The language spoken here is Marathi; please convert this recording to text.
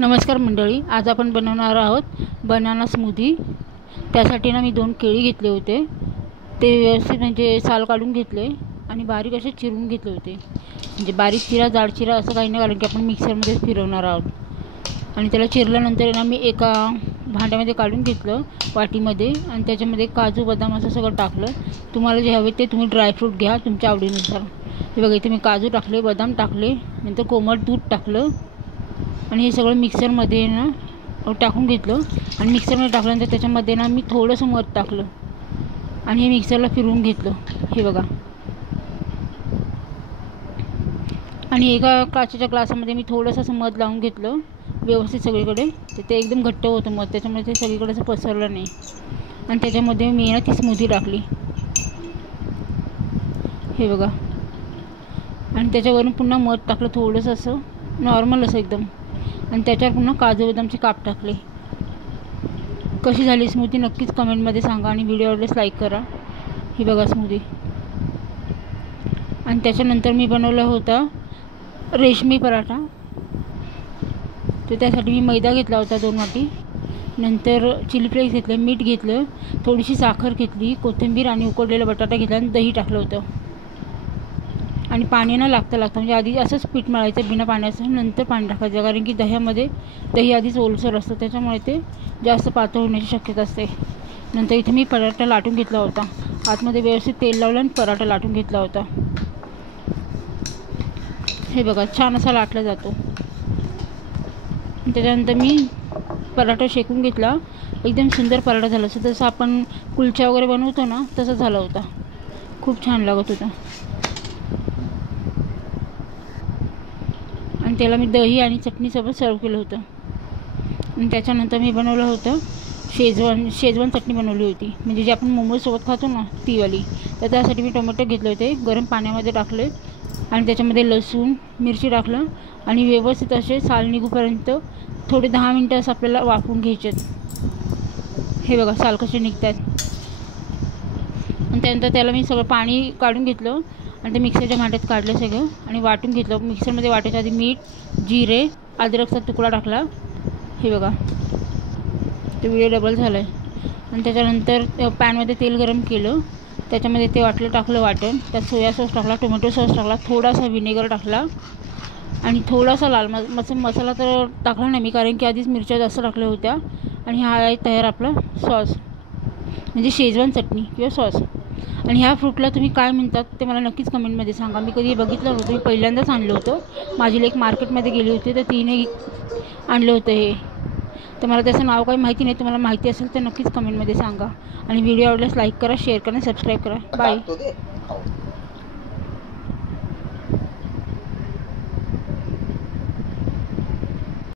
नमस्कार मंडळी, आज आपण बनवणार आहोत बनाना स्मूदी। त्यासाठी ना मी 2 केळी घेतले होते, ते व्यवस्थित म्हणजे साल काढून घेतले आणि बारीक असे चिरून घेतले होते। म्हणजे बारीक चिरा जाड चिरा असं काही नाही, कारण की आपण मिक्सरमध्ये फिरवणार आहोत। आणि त्याला चिरल्यानंतर ना मी एका भांड्यामध्ये काढून घेतलं वाटीमध्ये, आणि त्याच्यामध्ये काजू बदाम असं सगळं टाकलं। तुम्हाला जे हवे ते तुम्ही ड्रायफ्रूट घ्या तुमच्या आवडीनुसार। हे बघा, इथे मी काजू टाकले, बदाम टाकले, नंतर कोमट दूध टाकलं आणि हे सगळं मिक्सरमध्ये ना टाकून घेतलं। आणि मिक्सरमध्ये टाकल्यानंतर त्याच्यामध्ये ना मी थोडंसं मध टाकलं आणि हे मिक्सरला फिरवून घेतलं। हे बघा, आणि एका काचेच्या ग्लासामध्ये मी थोडंसं असं मध लावून घेतलं व्यवस्थित सगळीकडे। ते एकदम घट्ट होतं मध, त्याच्यामुळे ते सगळीकडे असं पसरलं नाही। आणि त्याच्यामध्ये मी ना ती स्मूदी टाकली, हे बघा, आणि त्याच्यावरून पुन्हा मध टाकलं थोडंसं असं नॉर्मल असं एकदम, आणि त्याच्यावर पुन्हा काजू बदामचे काप टाकले। कशी झाली स्मूदी नक्कीच कमेंटमध्ये सांगा, आणि व्हिडिओ आवडल्यास लाईक करा। ही बघा स्मूदी। आणि त्याच्यानंतर मी बनवला होता रेशमी पराठा। तर त्यासाठी मी मैदा घेतला होता 2 वाटी, नंतर चिली फ्लेक्स घेतले, मीठ घेतलं, थोडीशी साखर घेतली, कोथिंबीर आणि उकडलेला बटाटा घेतला आणि दही टाकलं होतं। आणि पाणी न लागता म्हणजे आधी असंच पीठ मळायचं बिना पाण्याचं, नंतर पाणी टाकायचं, कारण की दही आधीच ओलसर असतं, त्याच्यामुळे ते जास्त पातळ होण्याची शक्यता असते। नंतर इथे मी पराठा लाटून घेतला होता, आतमध्ये व्यवस्थित तेल लावलं आणि पराठा लाटून घेतला होता। हे बघा, छान असा लाटला जातो। त्याच्यानंतर मी पराठा शेकून घेतला, एकदम सुंदर पराठा झाला, जसं आपण कुलचा वगैरे बनवतो ना तसं झाला होता, खूप छान लागत होता। आणि त्याला मी दही आणि चटणीसोबत सर्व केलं होतं। आणि त्याच्यानंतर मी बनवलं होतं शेजवान चटणी बनवली होती, म्हणजे जे आपण मोमोजसोबत खातो ना ती वाली। तर त्यासाठी मी टोमॅटो घेतले होते, गरम पाण्यामध्ये टाकले आणि त्याच्यामध्ये लसूण मिरची टाकलं आणि व्यवस्थित असे साल निघूपर्यंत थोडे 10 मिनटं असं आपल्याला वाफवून घ्यायचे। हे बघा साल कसे निघतात। आणि त्यानंतर त्याला मी सगळं पाणी काढून घेतलं आणि ते मिक्सरच्या भांड्यात काढलं सगळं आणि वाटून घेतलं। मिक्सरमध्ये वाटायच्या आधी मीठ, जिरे, अद्रकचा तुकडा टाकला। हे बघा, ते व्हिडिओ डबल झाला आहे। आणि त्याच्यानंतर पॅनमध्ये तेल गरम केलं, त्याच्यामध्ये ते टाकलं वाटण, त्यात सोया सॉस टाकला, टोमॅटो सॉस टाकला, थोडासा व्हिनेगर टाकला आणि थोडासा लाल मसाला तर टाकला नाही मी, कारण की आधीच मिरच्या जास्त टाकल्या होत्या। आणि हा आहे तयार आपला सॉस, म्हणजे शेजवान चटणी किंवा सॉस। आणि ह्या फ्रूटला तुम्ही काय म्हणतात ते मला नक्कीच कमेंटमध्ये सांगा। मी कधी बघितलं नव्हतं, मी पहिल्यांदाच आणलं होतं। माझी लेक मार्केटमध्ये गेली होती तर तिने आणलं होतं हे, तर मला त्याचं नाव काही माहिती नाही। तुम्हाला माहिती असेल तर नक्कीच कमेंटमध्ये सांगा, आणि व्हिडिओ आवडल्यास लाईक करा, शेअर करा, सबस्क्राईब करा। बाय।